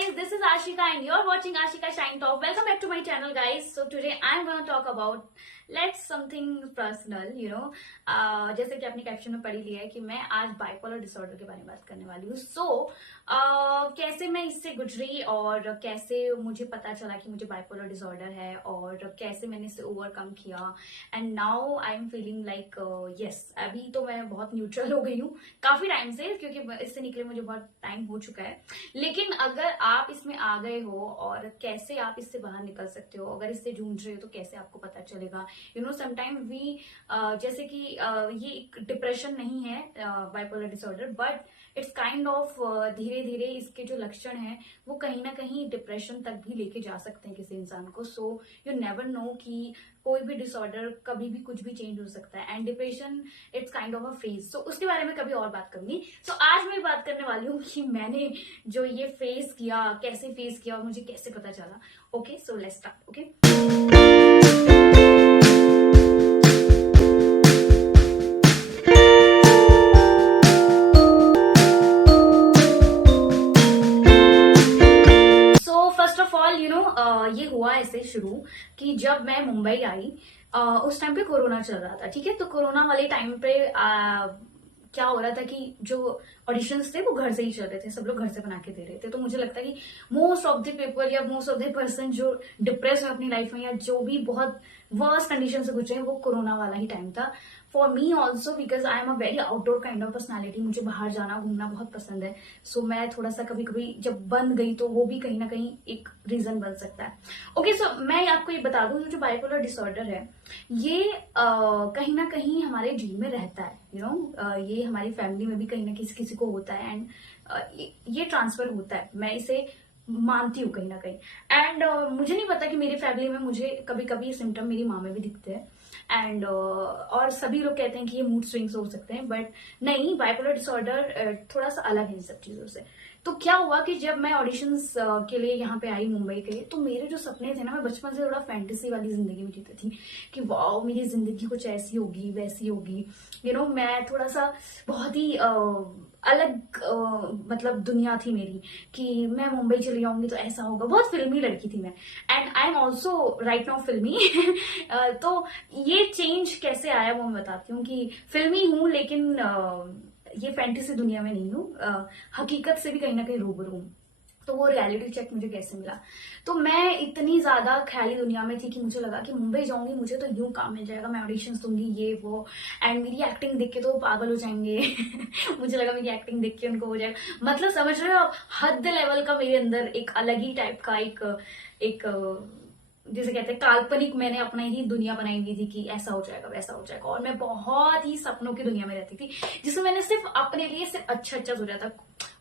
guys, this is Ashika and you're watching Ashika Shine Talk. Welcome back to my channel guys. So today I'm going to talk about let's something personal, जैसे कि आपने caption में पढ़ी लिया है कि मैं आज बाइपोलर डिसऑर्डर के बारे में बात करने वाली हूँ. कैसे मैं इससे गुजरी और कैसे मुझे पता चला कि मुझे बाइपोलर डिसऑर्डर है और कैसे मैंने इसे ओवरकम किया. And now I am feeling like yes, अभी तो मैं बहुत न्यूट्रल हो गई हूँ काफी टाइम से, क्योंकि इससे निकले मुझे बहुत टाइम हो चुका है. लेकिन अगर आप इसमें आ गए हो और कैसे आप इससे बाहर निकल सकते हो, अगर इससे जूझ रहे हो तो कैसे आपको पता चलेगा. समटाइम वी जैसे कि ये एक डिप्रेशन नहीं है bipolar disorder, but it's kind of धीरे धीरे इसके जो लक्षण हैं वो कहीं ना कहीं डिप्रेशन तक भी लेके जा सकते हैं किसी इंसान को. सो यू नेवर नो कि कोई भी डिसऑर्डर कभी भी कुछ भी चेंज हो सकता है. And depression it's kind of a phase. So उसके बारे में कभी और बात करूंगी. सो आज मैं बात करने वाली हूँ कि मैंने जो ये फेस किया, कैसे फेस किया और मुझे कैसे पता चला. Okay, so let's start. Okay, ये हुआ ऐसे शुरू कि जब मैं मुंबई आई उस टाइम पे कोरोना चल रहा था. ठीक है, तो कोरोना वाले टाइम पे क्या हो रहा था कि जो ऑडिशंस थे वो घर से ही चल रहे थे, सब लोग घर से बना के दे रहे थे. तो मुझे लगता है कि मोस्ट ऑफ द पीपल या मोस्ट ऑफ द पर्सन जो डिप्रेस है अपनी लाइफ में या जो भी बहुत वर्स्ट कंडीशन से गुजरे हैं, वो कोरोना वाला ही टाइम था. For me also, because I am a very outdoor kind of personality. मुझे बाहर जाना घूमना बहुत पसंद है. सो मैं थोड़ा सा कभी कभी जब बंद गई तो वो भी कहीं ना कहीं एक रीजन बन सकता है. ओके, सो मैं आपको ये बता दूं, जो बाइपोलर डिसऑर्डर है ये कहीं ना कहीं हमारे जीन में रहता है. ये हमारी फैमिली में भी कहीं ना किसी किसी को होता है. एंड ये ट्रांसफर होता है, मैं इसे मानती हूँ कहीं ना कहीं. एंड मुझे नहीं पता कि मेरी फैमिली में मुझे कभी कभी ये सिम्टम मेरी माँ में भी दिखते हैं. एंड और सभी लोग कहते हैं कि ये मूड स्विंग्स हो सकते हैं, बट नहीं, बाइपोलर डिसऑर्डर थोड़ा सा अलग है इन सब चीजों से. तो क्या हुआ कि जब मैं ऑडिशंस के लिए यहाँ पे आई मुंबई के, तो मेरे जो सपने थे ना, मैं बचपन से थोड़ा फैंटेसी वाली जिंदगी में जीती थी कि वाओ मेरी जिंदगी कुछ ऐसी होगी वैसी होगी. मैं थोड़ा सा बहुत ही अलग मतलब दुनिया थी मेरी कि मैं मुंबई चली जाऊंगी तो ऐसा होगा. बहुत फिल्मी लड़की थी मैं. And I am also right now फिल्मी. तो ये चेंज कैसे आया वो मैं बताती हूँ कि फिल्मी हूँ लेकिन ये फैंटेसी दुनिया में नहीं हूँ, हकीकत से भी कहीं ना कहीं रूबरू हूँ. तो वो रियलिटी चेक मुझे कैसे मिला, तो मैं इतनी ज्यादा ख्याली दुनिया में थी कि मुझे लगा कि मुंबई जाऊंगी मुझे तो यूं काम मिल जाएगा, मैं ऑडिशंस दूंगी ये वो. एंड मेरी एक्टिंग देख के तो पागल हो जाएंगे. मुझे लगा मेरी एक्टिंग देख के उनको हो जाएगा, मतलब समझ रहे हो आप, हद लेवल का मेरे अंदर एक अलग ही टाइप का एक जिसे कहते हैं काल्पनिक, मैंने अपना ही दुनिया बनाई हुई थी कि ऐसा हो जाएगा वैसा हो जाएगा. और मैं बहुत ही सपनों की दुनिया में रहती थी जिसमें मैंने सिर्फ अपने लिए सिर्फ अच्छा सोचा था.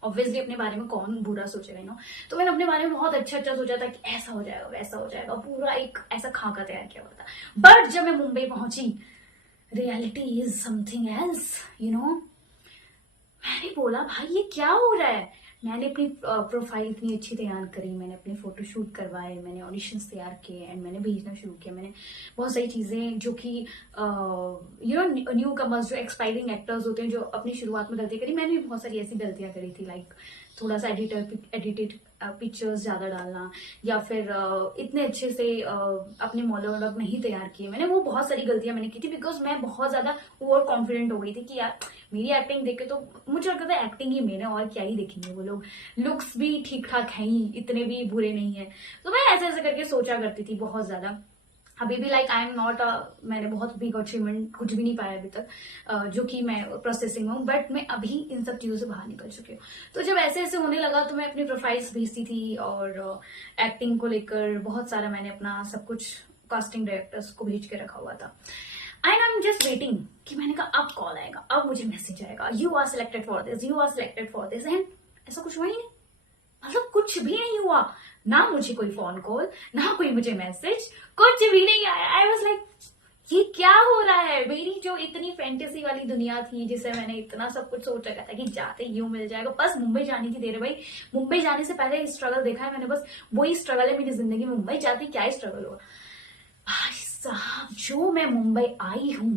ऑब्वियसली अपने बारे में कौन बुरा सोचेगा. तो मैंने अपने बारे में बहुत अच्छा सोचा था कि ऐसा हो जाएगा वैसा हो जाएगा, पूरा एक ऐसा खाका तैयार किया हुआ था. बट जब मैं मुंबई पहुंची, रियलिटी इज समथिंग एल्स. मैंने बोला भाई ये क्या हो रहा है. मैंने अपनी प्रोफाइल इतनी अच्छी तैयार करी, मैंने अपने फोटोशूट करवाए, मैंने ऑडिशंस तैयार किए एंड मैंने भेजना शुरू किया. मैंने बहुत सारी चीजें जो कि न्यू कमर्स, जो एक्सपायरिंग एक्टर्स होते हैं, जो अपनी शुरुआत में गलती करी, मैंने भी बहुत सारी ऐसी गलतियां करी थी. लाइक थोड़ा सा एडिटेड पिक्चर्स ज्यादा डालना, या फिर इतने अच्छे से अपने मोनोलॉग नहीं तैयार किए. मैंने वो बहुत सारी गलतियां मैंने की थी, बिकॉज मैं बहुत ज्यादा ओवर कॉन्फिडेंट हो गई थी कि यार मेरी एक्टिंग देख के तो मुझे लगता था एक्टिंग ही मेरे, और क्या ही देखेंगे वो लोग, लुक्स भी ठीक ठाक है ही, इतने भी बुरे नहीं है. तो मैं ऐसे ऐसे करके सोचा करती थी बहुत ज्यादा. अभी भी लाइक आई एम नॉट मैंने बहुत बिग अचीवमेंट कुछ भी नहीं पाया अभी तक, जो कि मैं प्रोसेसिंग में हूँ, बट मैं अभी इन सब चीजों से बाहर निकल चुकी हूँ. तो जब ऐसे ऐसे होने लगा तो मैं अपनी प्रोफाइल्स भेजती थी और एक्टिंग को लेकर बहुत सारा मैंने अपना सब कुछ कास्टिंग डायरेक्टर्स को भेज के रखा हुआ था. आई एम जस्ट वेटिंग कि मैंने कहा अब कॉल आएगा, अब मुझे मैसेज आएगा, you are selected for this, you are selected for this. And ऐसा कुछ हुआ ही नहीं, मतलब कुछ भी नहीं हुआ. ना मुझे कोई फोन कॉल, ना कोई मुझे मैसेज, कुछ भी नहीं आया. आई वाज लाइक ये क्या हो रहा है. मेरी जो इतनी फैंटेसी वाली दुनिया थी, जिसे मैंने इतना सब कुछ सोच रखा था कि जाते यूं मिल जाएगा, बस मुंबई जाने की देर है भाई. मुंबई जाने से पहले स्ट्रगल देखा है मैंने, बस वही स्ट्रगल है मेरी जिंदगी में. मुंबई जाती क्या ही स्ट्रगल हुआ भाई साहब. जो मैं मुंबई आई हूं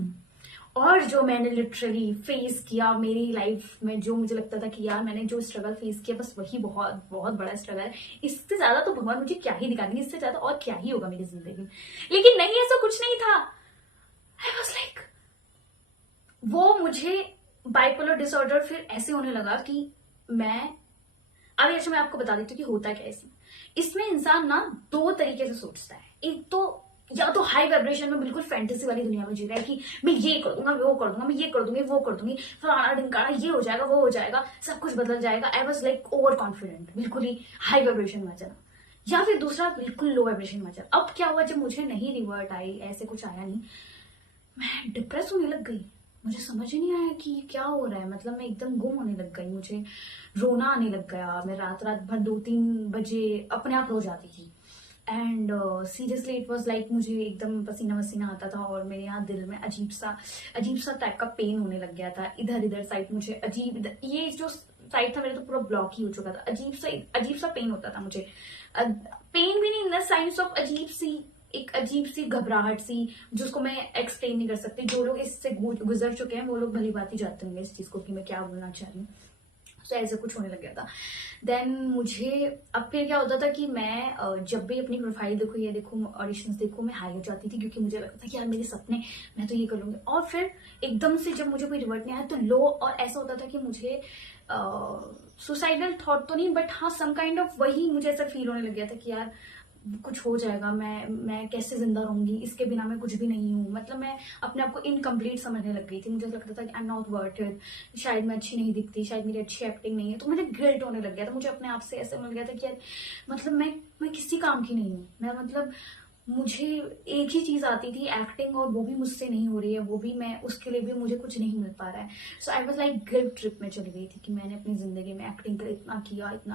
और जो मैंने लिटरली फेस किया मेरी लाइफ में, जो मुझे लगता था कि यार मैंने जो स्ट्रगल फेस किया बस वही बहुत बहुत बड़ा स्ट्रगल है, इससे ज्यादा तो भगवान मुझे क्या ही दिखा देंगे, इससे ज्यादा और क्या ही होगा मेरी जिंदगी में। लेकिन नहीं, ऐसा कुछ नहीं था। आई वॉज लाइक, वो मुझे बाइपोलर डिसऑर्डर फिर ऐसे होने लगा कि मैं, अभी अच्छा मैं आपको बता देती हूँ कि होता क्या है इसमें। इसमें इंसान ना दो तरीके से सोचता है। एक तो या तो हाई वाइब्रेशन में बिल्कुल फैंटेसी वाली दुनिया में जी रहा है कि मैं ये कर दूंगा, वो कर दूंगा, मैं ये कर दूंगी, वो कर दूंगी, फलाना ढिमकाना, ये हो जाएगा, वो हो जाएगा, सब कुछ बदल जाएगा। I was like over confident, बिल्कुल ही हाई वाइब्रेशन में चला। या फिर दूसरा बिल्कुल लो वाइब्रेशन में चला। अब क्या हुआ, जब मुझे नहीं रिवर्ट आई, ऐसे कुछ आया नहीं, मैं डिप्रेस होने लग गई। मुझे समझ ही नहीं आया कि क्या हो रहा है, मतलब मैं एकदम गुम होने लग गई, मुझे रोना आने लग गया, मैं रात रात भर 2-3 बजे अपने आप रो जाती थी। And seriously it was like मुझे एकदम पसीना वसीना आता था और मेरे यहाँ दिल में अजीब सा टाइप का पेन होने लग गया था। इधर इधर साइड मुझे अजीब, ये जो साइड था मेरा तो पूरा ब्लॉक ही हो चुका था। अजीब सा पेन होता था मुझे। पेन भी नहीं, इन द साइंस ऑफ अजीब सी घबराहट सी, जिसको मैं एक्सप्लेन नहीं कर सकती। जो लोग इससे गुजर चुके हैं वो लोग भली बात ही जानते होंगे इस चीज को कि मैं क्या बोलना चाह रही हूँ। तो ऐसा कुछ होने लग गया था। देन मुझे अब फिर क्या होता था कि मैं जब भी अपनी प्रोफाइल देखूँ या देखूँ ऑडिशंस देखूँ, मैं हाई हो जाती थी क्योंकि मुझे लगता था कि यार मेरे सपने, मैं तो ये कर लूंगी। और फिर एकदम से जब मुझे कोई रिवर्ट नहीं आया तो लो, और ऐसा होता था कि मुझे सुसाइडल थॉट तो नहीं, बट हाँ सम काइंड ऑफ, वही मुझे ऐसा फील होने लग गया था कि यार कुछ हो जाएगा, मैं कैसे जिंदा रहूंगी, इसके बिना मैं कुछ भी नहीं हूँ। मतलब मैं अपने आप को इनकम्प्लीट समझने लग गई थी। मुझे लगता था कि I am not worth it, शायद मैं अच्छी नहीं दिखती, शायद मेरी अच्छी एक्टिंग नहीं है। तो मुझे गिल्ट होने लग गया था, मुझे अपने आप से ऐसे मिल गया था कि यार मतलब मैं किसी काम की नहीं हूँ। मैं मतलब मुझे एक ही चीज आती थी, एक्टिंग, और वो भी मुझसे नहीं हो रही है, वो भी मैं, उसके लिए भी मुझे कुछ नहीं मिल पा रहा है। So I was like guilt trip में चली गई थी कि मैंने अपनी जिंदगी में एक्टिंग कर इतना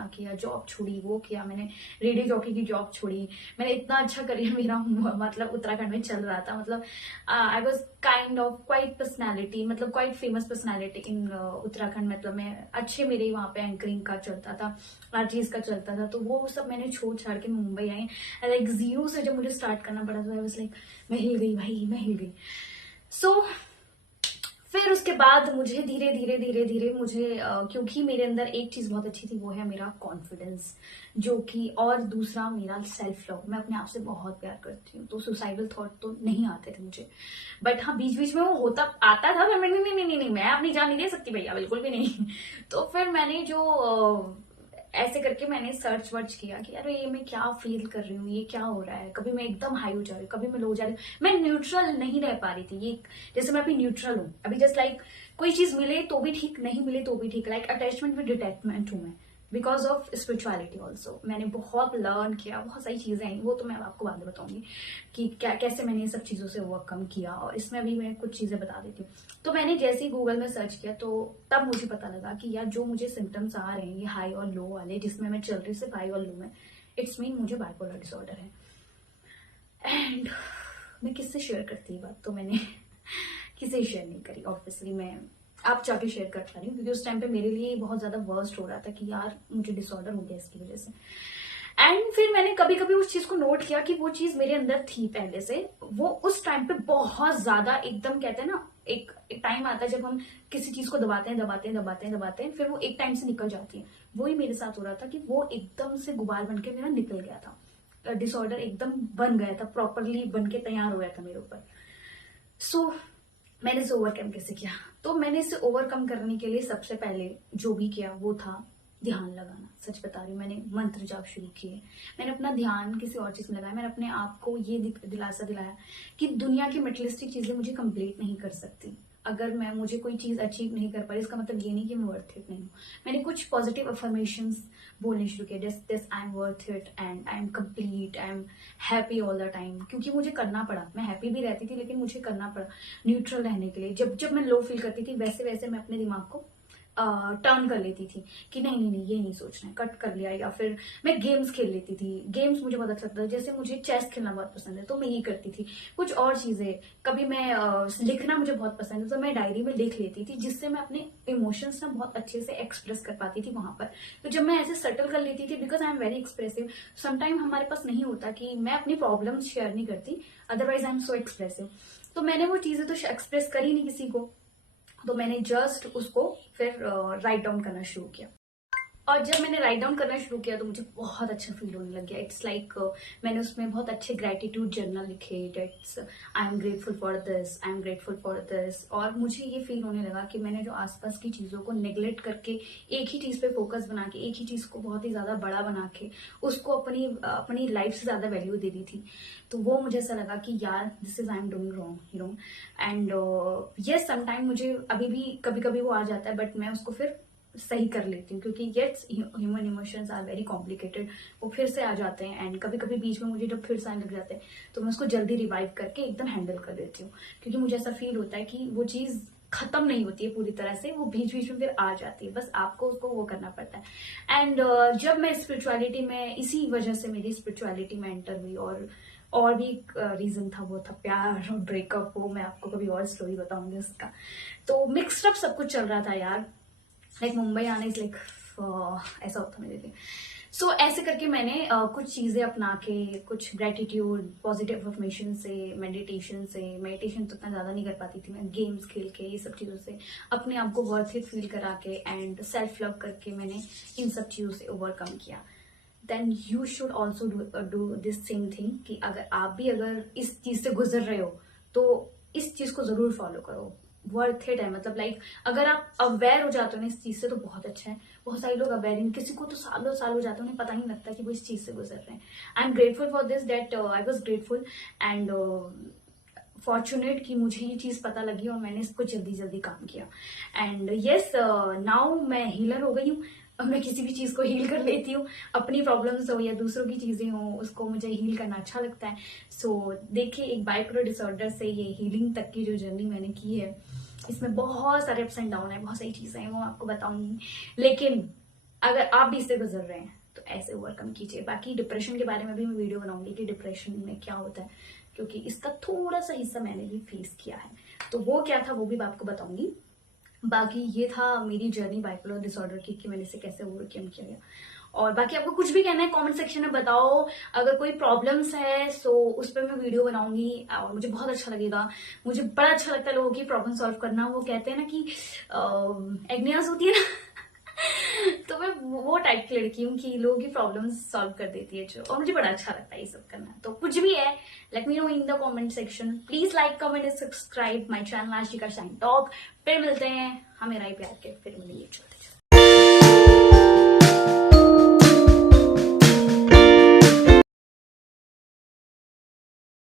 किया, जॉब छोड़ी, वो किया, मैंने रेडियो जॉकी की जॉब छोड़ी, मैंने इतना अच्छा करियर मेरा मतलब उत्तराखंड में चल रहा था। मतलब I was kind of quite personality, मतलब quite famous personality in Uttarakhand. मतलब मैं अच्छे, मेरे वहाँ पे एंकरिंग का चलता था, हर चीज का चलता था। तो वो सब मैंने छोड़ छाड़ के मुंबई आई, लाइक जीरो से जब मुझे स्टार्ट करना पड़ा तो आई वाज लाइक मैं हिल गई भाई, मैं हिल गई। सो फिर उसके बाद मुझे धीरे धीरे मुझे क्योंकि मेरे अंदर एक चीज बहुत अच्छी थी, वो है मेरा कॉन्फिडेंस, जो कि, और दूसरा मेरा सेल्फ लव। मैं अपने आप से बहुत प्यार करती हूँ, तो सुसाइडल थॉट तो नहीं आते थे मुझे। बट हाँ बीच बीच में वो होता आता था, पर मैं नहीं, मैं अपनी जान नहीं दे सकती भैया, बिल्कुल भी नहीं। तो फिर मैंने जो ऐसे करके मैंने सर्च वर्च किया कि अरे ये मैं क्या फील कर रही हूँ, ये क्या हो रहा है। कभी मैं एकदम हाई हो जा रही हूँ, कभी मैं लो हो जा रही हूँ, मैं न्यूट्रल नहीं रह पा रही थी। ये जैसे मैं अभी न्यूट्रल हूँ, अभी जस्ट लाइक कोई चीज मिले तो भी ठीक, नहीं मिले तो भी ठीक, लाइक अटैचमेंट विद डिटैचमेंट हूँ मैं, बिकॉज ऑफ स्पिरिचुअलिटी ऑल्सो। मैंने बहुत लर्न किया, बहुत सारी चीजें आई, वो तो मैं आपको बाद में बताऊंगी कि क्या कैसे मैंने ये सब चीजों से ओवरकम किया, और इसमें भी मैं कुछ चीजें बता देती हूँ। तो मैंने जैसे ही गूगल में सर्च किया तो तब मुझे पता लगा कि यार जो मुझे सिम्टम्स आ रहे हैं ये हाई और लो वाले, जिसमें मैं चल रही हूँ सिर्फ हाई और लो में, इट्स मीन मुझे बाइपोलर डिसऑर्डर है। एंड मैं किससे शेयर करती ये बात, तो मैंने किसी शेयर नहीं करी। ऑब्वियसली मैं आप जाके शेयर कर पा रही हूँ क्योंकि उस टाइम पे मेरे लिए बहुत ज्यादा वर्स्ट हो रहा था कि यार मुझे डिसऑर्डर हो गया इसकी वजह से। एंड फिर मैंने कभी कभी उस चीज को नोट किया कि वो चीज मेरे अंदर थी पहले से, वो उस टाइम पे बहुत ज्यादा एकदम, कहते हैं ना एक टाइम आता है जब हम किसी चीज को दबाते हैं, फिर वो एक टाइम से निकल जाती है। वही मेरे साथ हो रहा था कि वो एकदम से गुबार बन के मेरा निकल गया था, डिसऑर्डर एकदम बन गया था, प्रॉपरली बन के तैयार हो गया था मेरे ऊपर। सो मैंने इसे ओवरकम कैसे किया, तो मैंने इसे ओवरकम करने के लिए सबसे पहले जो भी किया वो था ध्यान लगाना। सच बता रही हूँ, मैंने मंत्र जाप शुरू किए, मैंने अपना ध्यान किसी और चीज में लगाया। मैंने अपने आप को ये दिलासा दिलाया कि दुनिया की मटेरियलिस्टिक चीजें मुझे कंप्लीट नहीं कर सकती। अगर मैं मुझे कोई चीज अचीव नहीं कर पा रही, इसका मतलब ये नहीं कि मैं वर्थ इट नहीं हूँ। मैंने कुछ पॉजिटिव अफर्मेशंस बोलने शुरू किए, just this I am worth it and I am complete, I am happy all the time. क्योंकि मुझे करना पड़ा, मैं हैप्पी भी रहती थी लेकिन मुझे करना पड़ा न्यूट्रल रहने के लिए। जब जब मैं लो फील करती थी वैसे वैसे मैं अपने दिमाग को टर्न कर लेती थी कि नहीं ये नहीं सोचना है, कट कर लिया। या फिर मैं गेम्स खेल लेती थी, गेम्स मुझे बहुत अच्छा लगता था, जैसे मुझे चेस खेलना बहुत पसंद है तो मैं ये करती थी। कुछ और चीजें, कभी मैं लिखना मुझे बहुत पसंद है तो मैं डायरी में लिख लेती थी, जिससे मैं अपने इमोशंस ना बहुत अच्छे से एक्सप्रेस कर पाती थी वहां पर। तो जब मैं ऐसे सेटल कर लेती थी, because I am very expressive, sometime हमारे पास नहीं होता कि मैं अपनी प्रॉब्लम्स शेयर नहीं करती, otherwise I am so expressive. तो मैंने वो चीजें तो एक्सप्रेस करी नहीं किसी को, तो मैंने जस्ट उसको फिर राइट डाउन करना शुरू किया। और जब मैंने राइट डाउन करना शुरू किया तो मुझे बहुत अच्छा फील होने लग गया। इट्स लाइक मैंने उसमें बहुत अच्छे ग्रेटिट्यूड जर्नल लिखे, that's I am grateful for this, I am grateful for this. और मुझे ये फील होने लगा कि मैंने जो आसपास की चीजों को नेग्लेक्ट करके एक ही चीज पे फोकस बना के, एक ही चीज को बहुत ही ज्यादा बड़ा बना के उसको अपनी लाइफ से ज्यादा वैल्यू दे दी थी, तो वो मुझे ऐसा लगा कि यार this is I am doing wrong, you know. And yes, sometime मुझे अभी भी कभी कभी वो आ जाता है, बट मैं उसको फिर सही कर लेती हूँ, क्योंकि yes, human emotions are very complicated, वो फिर से आ जाते हैं। एंड कभी कभी बीच में मुझे जब फिर से आने लग जाते हैं तो मैं उसको जल्दी रिवाइव करके एकदम हैंडल कर देती हूँ, क्योंकि मुझे ऐसा फील होता है कि वो चीज खत्म नहीं होती है पूरी तरह से, वो बीच बीच में फिर आ जाती है, बस आपको उसको वो करना पड़ता है। एंड जब मैं स्पिरिचुअलिटी में, इसी वजह से मेरी स्पिरिचुअलिटी में एंटर हुई, और भी एक रीजन था, वो था प्यार और ब्रेकअप। हो मैं आपको कभी और स्टोरी बताऊंगी उसका। तो मिक्सड अप सब कुछ चल रहा था यार, लाइक मुंबई आने इज लाइक ऐसा होता मेरे लिए। सो ऐसे करके मैंने कुछ चीजें अपना के, कुछ ग्रेटिट्यूड, पॉजिटिव अफर्मेशन से, मेडिटेशन तो इतना ज्यादा नहीं कर पाती थी मैं, गेम्स खेल के, ये सब चीजों से अपने आप को वर्थ इट फील करा के एंड सेल्फ लव करके मैंने इन सब चीजों से ओवरकम किया। Then you should also do this same thing, कि अगर इस चीज से गुजर रहे हो तो इस चीज को जरूर फॉलो करो, वर्थ इट है। मतलब लाइक अगर आप अवेयर हो जाते हो ना इस चीज से तो बहुत अच्छा है। बहुत सारे लोग अवेयर नहीं, किसी को तो सालों साल हो जाते हैं, उन्हें पता नहीं लगता कि वो इस चीज से गुजर रहे हैं। आई am grateful for this, that I was grateful and fortunate कि मुझे ये चीज पता लगी और मैंने इसको जल्दी जल्दी काम किया। एंड यस, नाउ मैं हीलर हो गई हूँ। अब मैं किसी भी चीज को हील कर लेती हूँ, अपनी प्रॉब्लम्स हो या दूसरों की चीजें हो, उसको मुझे हील करना अच्छा लगता है। सो देखिए, एक बाइपोलर डिसऑर्डर से ये हीलिंग तक की जो जर्नी मैंने की है, इसमें बहुत सारे अप्स एंड डाउन है, बहुत सारी चीजें हैं, वो आपको बताऊंगी। लेकिन अगर आप भी इससे गुजर रहे हैं तो ऐसे ओवरकम कीजिए। बाकी डिप्रेशन के बारे में भी मैं वीडियो बनाऊंगी कि डिप्रेशन में क्या होता है, क्योंकि इसका थोड़ा सा हिस्सा मैंने भी फेस किया है, तो वो क्या था वो भी मैं आपको बताऊंगी। बाकी ये था मेरी जर्नी बाइपोलर डिसऑर्डर की, कि मैंने इसे कैसे ओवरकम किया गया। और बाकी आपको कुछ भी कहना है कमेंट सेक्शन में बताओ। अगर कोई प्रॉब्लम्स है सो उस पर मैं वीडियो बनाऊंगी और मुझे बहुत अच्छा लगेगा। मुझे बड़ा अच्छा लगता है लोगों की प्रॉब्लम सॉल्व करना। वो कहते हैं ना कि एग्नियास होती है ना तो मैं वो टाइप की लड़की हूँ कि लोगों की प्रॉब्लम्स सॉल्व कर देती है जो, और मुझे बड़ा अच्छा लगता है ये सब करना। तो कुछ भी है, let me know in the comment section. Please like, comment and subscribe my channel Ashika shine talk. फिर मिलते हैं, हमें राय प्यार के, फिर मिलेंगे, चलते चलते।